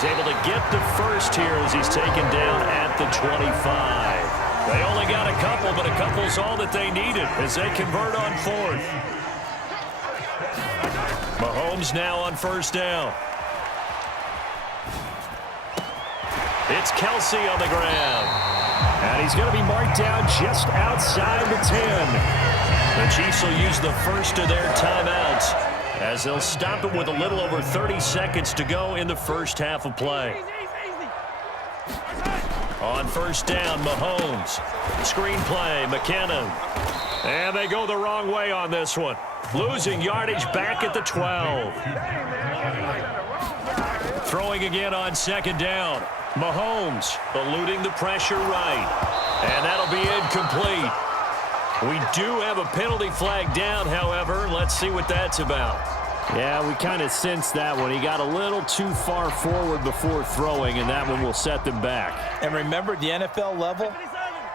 he's able to get the first here as he's taken down at the 25. They only got a couple, but a couple's all that they needed as they convert on fourth. Mahomes now on first down. It's Kelsey on the ground. And he's going to be marked down just outside the 10. The Chiefs will use the first of their timeouts as they'll stop it with a little over 30 seconds to go in the first half of play. On first down, Mahomes. Screen play, McKinnon. And they go the wrong way on this one. Losing yardage back at the 12. Throwing again on second down. Mahomes eluding the pressure right. And that'll be incomplete. We do have a penalty flag down, however. Let's see what that's about. Yeah, we kind of sensed that one. He got a little too far forward before throwing, and that one will set them back. And remember, the NFL level,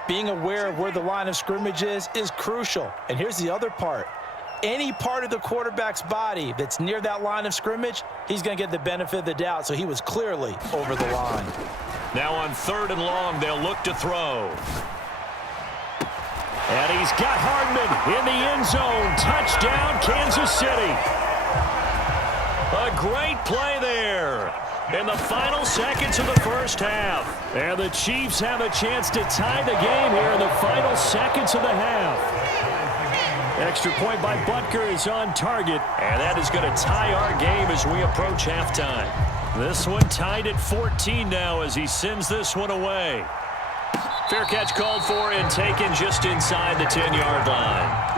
being aware of where the line of scrimmage is crucial. And here's the other part. Any part of the quarterback's body that's near that line of scrimmage, he's going to get the benefit of the doubt. So he was clearly over the line. Now on third and long, they'll look to throw. And he's got Hardman in the end zone. Touchdown, Kansas City. A great play there in the final seconds of the first half. And the Chiefs have a chance to tie the game here in the final seconds of the half. Extra point by Butker is on target, and that is going to tie our game as we approach halftime. This one tied at 14 now as he sends this one away. Fair catch called for and taken just inside the 10-yard line.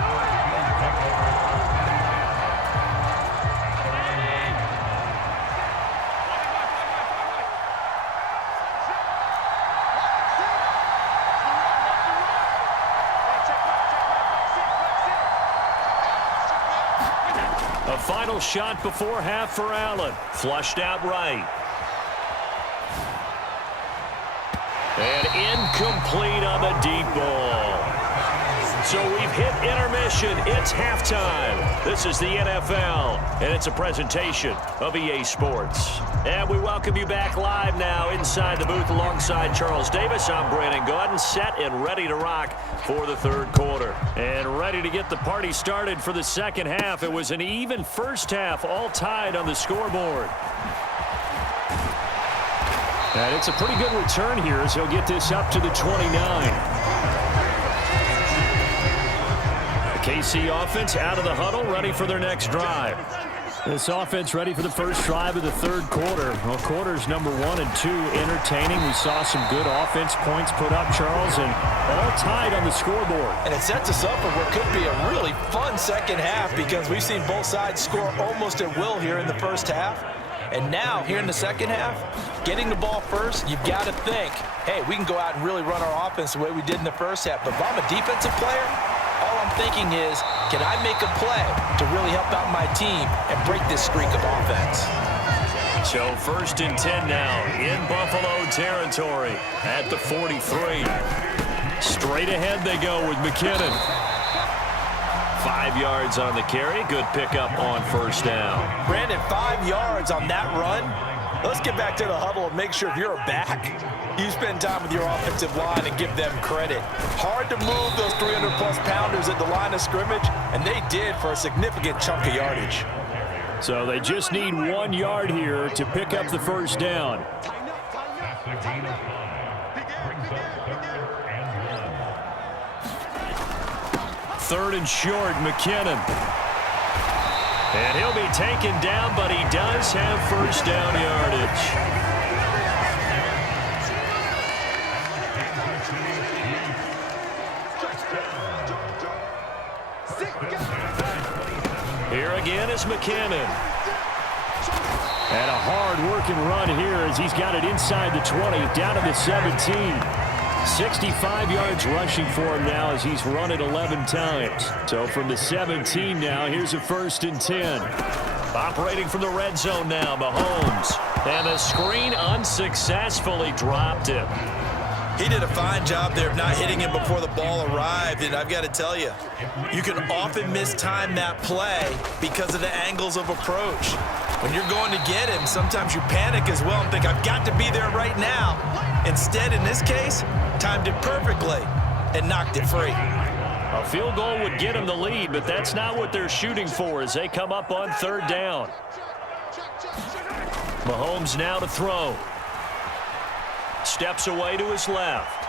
A final shot before half for Allen. Flushed out right. And incomplete on the deep ball. So we've hit intermission. It's halftime. This is the NFL, and it's a presentation of EA Sports. And we welcome you back live now inside the booth alongside Charles Davis. I'm Brandon Gaudin, set and ready to rock for the third quarter. And ready to get the party started for the second half. It was an even first half, all tied on the scoreboard. And it's a pretty good return here as he'll get this up to the 29. The KC offense out of the huddle, ready for their next drive. This offense ready for the first drive of the third quarter. Well, quarters number 1 and 2 entertaining. We saw some good offense points put up, Charles, and all tied on the scoreboard. And it sets us up for what could be a really fun second half because we've seen both sides score almost at will here in the first half. And now, here in the second half, getting the ball first, you've got to think, hey, we can go out and really run our offense the way we did in the first half. But if I'm a defensive player, all I'm thinking is, can I make a play to really help out my team and break this streak of offense? So first and 10 now in Buffalo territory at the 43. Straight ahead they go with McKinnon. 5 yards on the carry. Good pickup on first down. Brandon, 5 yards on that run. Let's get back to the huddle and make sure if you're a back, you spend time with your offensive line and give them credit. Hard to move those 300-plus pounders at the line of scrimmage, and they did for a significant chunk of yardage. So they just need 1 yard here to pick up the first down. Third and short, McKinnon. And he'll be taken down, but he does have first down yardage. Here again is McKinnon. And a hard-working run here as he's got it inside the 20, down to the 17. 65 yards rushing for him now as he's run it 11 times. So from the 17 now, here's a first and 10. Operating from the red zone now, Mahomes. And the screen unsuccessfully dropped him. He did a fine job there of not hitting him before the ball arrived, and I've got to tell you, you can often mistime that play because of the angles of approach. When you're going to get him, sometimes you panic as well and think, I've got to be there right now. Instead, in this case, timed it perfectly and knocked it free. A field goal would get him the lead, but that's not what they're shooting for as they come up on third down. Mahomes now to throw. Steps away to his left.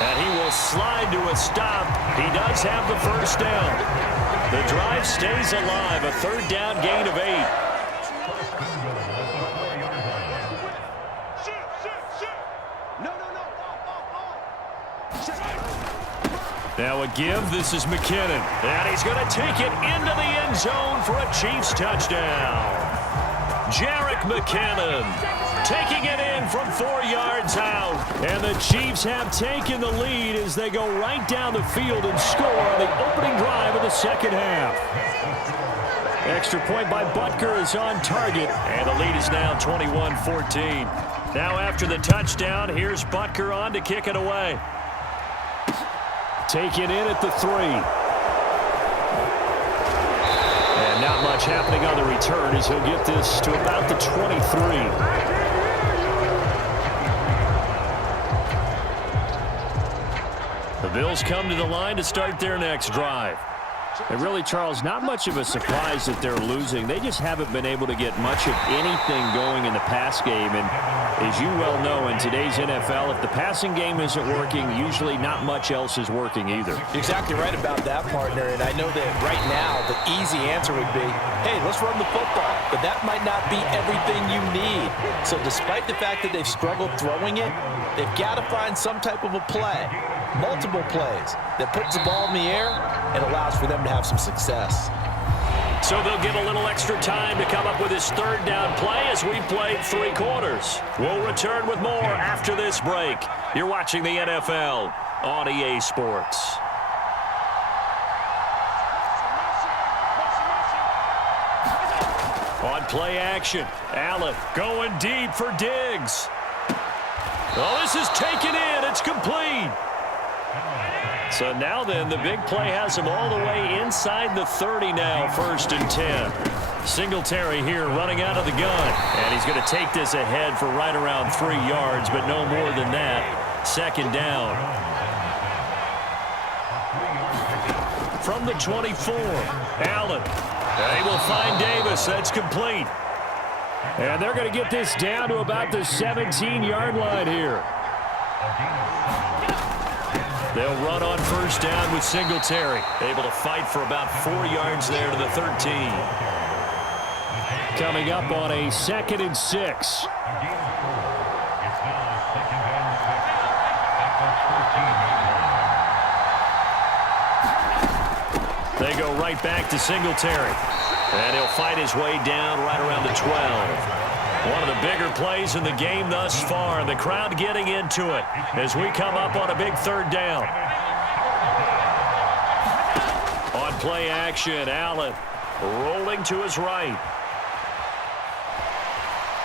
And he will slide to a stop. He does have the first down. The drive stays alive. A third down gain of 8. Now a give. This is McKinnon. And he's going to take it into the end zone for a Chiefs touchdown. Jerick McKinnon taking it in from 4 yards out. And the Chiefs have taken the lead as they go right down the field and score on the opening drive of the second half. Extra point by Butker is on target. And the lead is now 21-14. Now after the touchdown, here's Butker on to kick it away. Taken in at the 3. And not much happening on the return as he'll get this to about the 23. The Bills come to the line to start their next drive. And really, Charles, not much of a surprise that they're losing. They just haven't been able to get much of anything going in the pass game. And as you well know, in today's NFL, if the passing game isn't working, usually not much else is working either. You're exactly right about that, partner. And I know that right now the easy answer would be, hey, let's run the football. But that might not be everything you need. So despite the fact that they've struggled throwing it, they've got to find some type of a play, multiple plays, that puts the ball in the air and allows for them to have some success. So they'll get a little extra time to come up with his third down play as we played 3 quarters. We'll return with more after this break. You're watching the NFL on EA Sports. On play action, Allen going deep for Diggs. Oh, this is taken in. It's complete. So now then, the big play has him all the way inside the 30 now, 1st and 10. Singletary here running out of the gun. And he's going to take this ahead for right around 3 yards, but no more than that. 2nd down. From the 24, Allen. They will find Davis. That's complete. And they're going to get this down to about the 17-yard line here. They'll run on 1st down with Singletary. Able to fight for about 4 yards there to the 13. Coming up on a 2nd and 6. They go right back to Singletary. And he'll fight his way down right around the 12. One of the bigger plays in the game thus far. The crowd getting into it as we come up on a big 3rd down. On play action, Allen rolling to his right.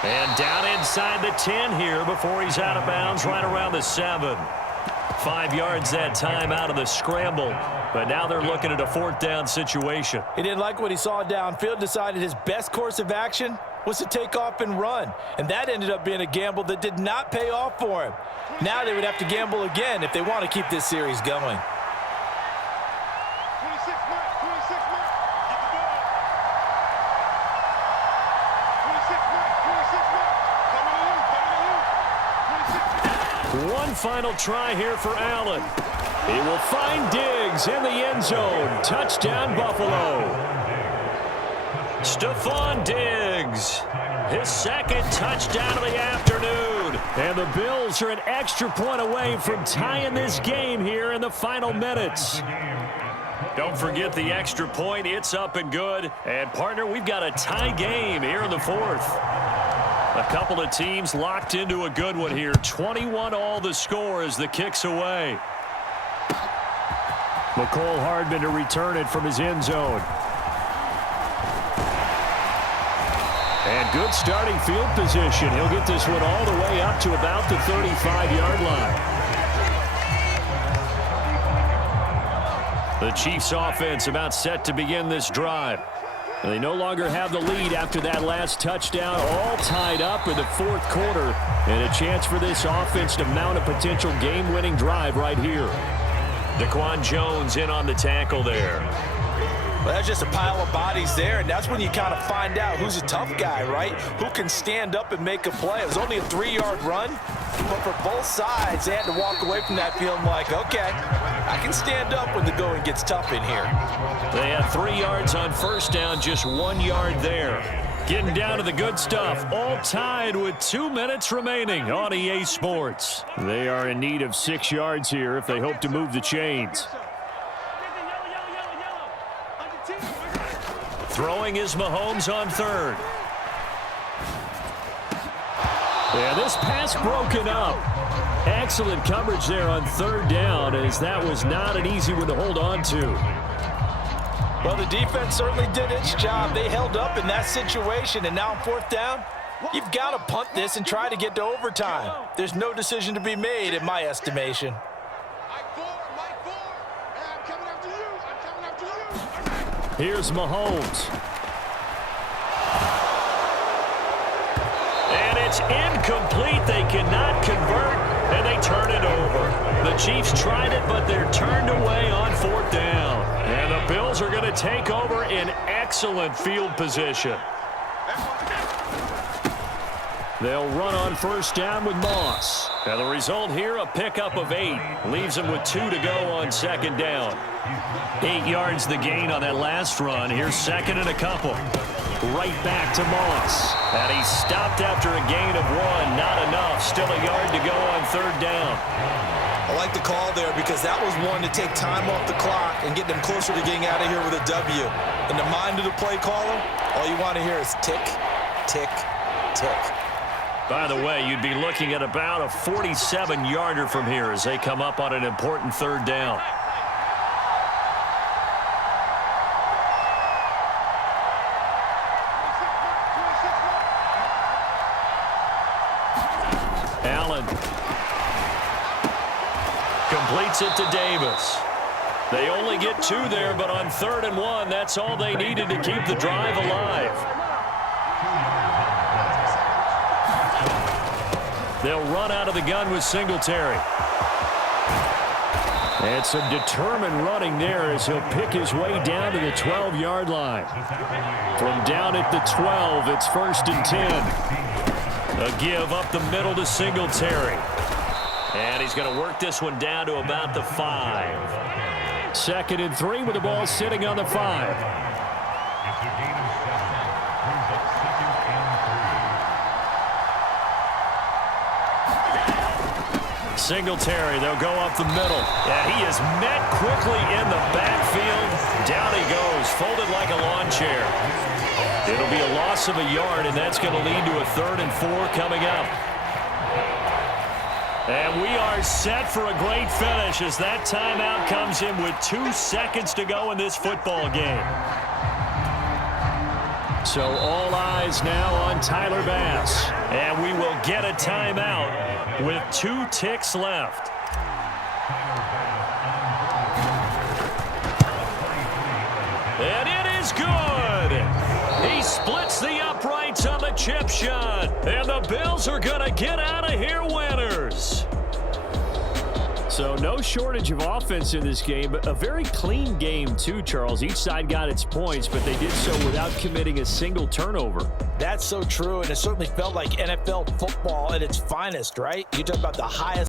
And down inside the 10 here before he's out of bounds right around the 7. 5 yards that time out of the scramble. But now they're looking at a 4th down situation. He didn't like what he saw downfield, decided his best course of action was to take off and run. And that ended up being a gamble that did not pay off for him. Now they would have to gamble again if they want to keep this series going. One final try here for Allen. He will find Diggs in the end zone. Touchdown, Buffalo. Stephon Diggs, his 2nd touchdown of the afternoon. And the Bills are an extra point away from tying this game here in the final minutes. Don't forget the extra point. It's up and good. And, partner, we've got a tie game here in the 4th. A couple of teams locked into a good one here. 21 all the score as the kick's away. McCole Hardman to return it from his end zone. And good starting field position. He'll get this one all the way up to about the 35-yard line. The Chiefs offense about set to begin this drive. They no longer have the lead after that last touchdown, all tied up in the fourth quarter, and a chance for this offense to mount a potential game-winning drive right here. Daquan Jones in on the tackle there. Well, that's just a pile of bodies there, and that's when you kind of find out who's a tough guy, right? Who can stand up and make a play. It was only a 3-yard run, but for both sides, they had to walk away from that feeling like, okay, I can stand up when the going gets tough in here. They had 3 yards on first down, just 1 yard there. Getting down to the good stuff, all tied with 2 minutes remaining on EA Sports. They are in need of 6 yards here if they hope to move the chains. Throwing is Mahomes on third. Yeah, this pass broken up. Excellent coverage there on third down, as that was not an easy one to hold on to. Well, the defense certainly did its job. They held up in that situation, and now on fourth down, you've got to punt this and try to get to overtime. There's no decision to be made in my estimation. Here's Mahomes. And it's incomplete. They cannot convert, and they turn it over. The Chiefs tried it, but they're turned away on fourth down. And the Bills are going to take over in excellent field position. They'll run on first down with Moss. And the result here, a pickup of 8. Leaves them with 2 to go on second down. 8 yards the gain on that last run. Here's second and a couple. Right back to Moss. And he stopped after a gain of 1. Not enough. Still a yard to go on third down. I like the call there because that was one to take time off the clock and get them closer to getting out of here with a W. In the mind of the play caller, all you want to hear is tick, tick, tick. By the way, you'd be looking at about a 47-yarder from here as they come up on an important third down. Allen completes it to Davis. They only get 2 there, but on 3rd and 1, that's all they needed to keep the drive alive. They'll run out of the gun with Singletary. And some determined running there as he'll pick his way down to the 12-yard line. From down at the 12, it's 1st and 10. A give up the middle to Singletary. And he's going to work this one down to about the 5. 2nd and 3 with the ball sitting on the 5. Singletary, they'll go up the middle. Yeah, he is met quickly in the backfield. Down he goes, folded like a lawn chair. It'll be a loss of a yard, and that's going to lead to a 3rd and 4 coming up. And we are set for a great finish as that timeout comes in with 2 seconds to go in this football game. So all eyes now on Tyler Bass. And we will get a timeout with 2 ticks left. And it is good. He splits the uprights on the chip shot. And the Bills are going to get out of here winners. So no shortage of offense in this game, but a very clean game too, Charles. Each side got its points, but they did so without committing a single turnover. That's so true, and it certainly felt like NFL football at its finest, right? You talk about the highest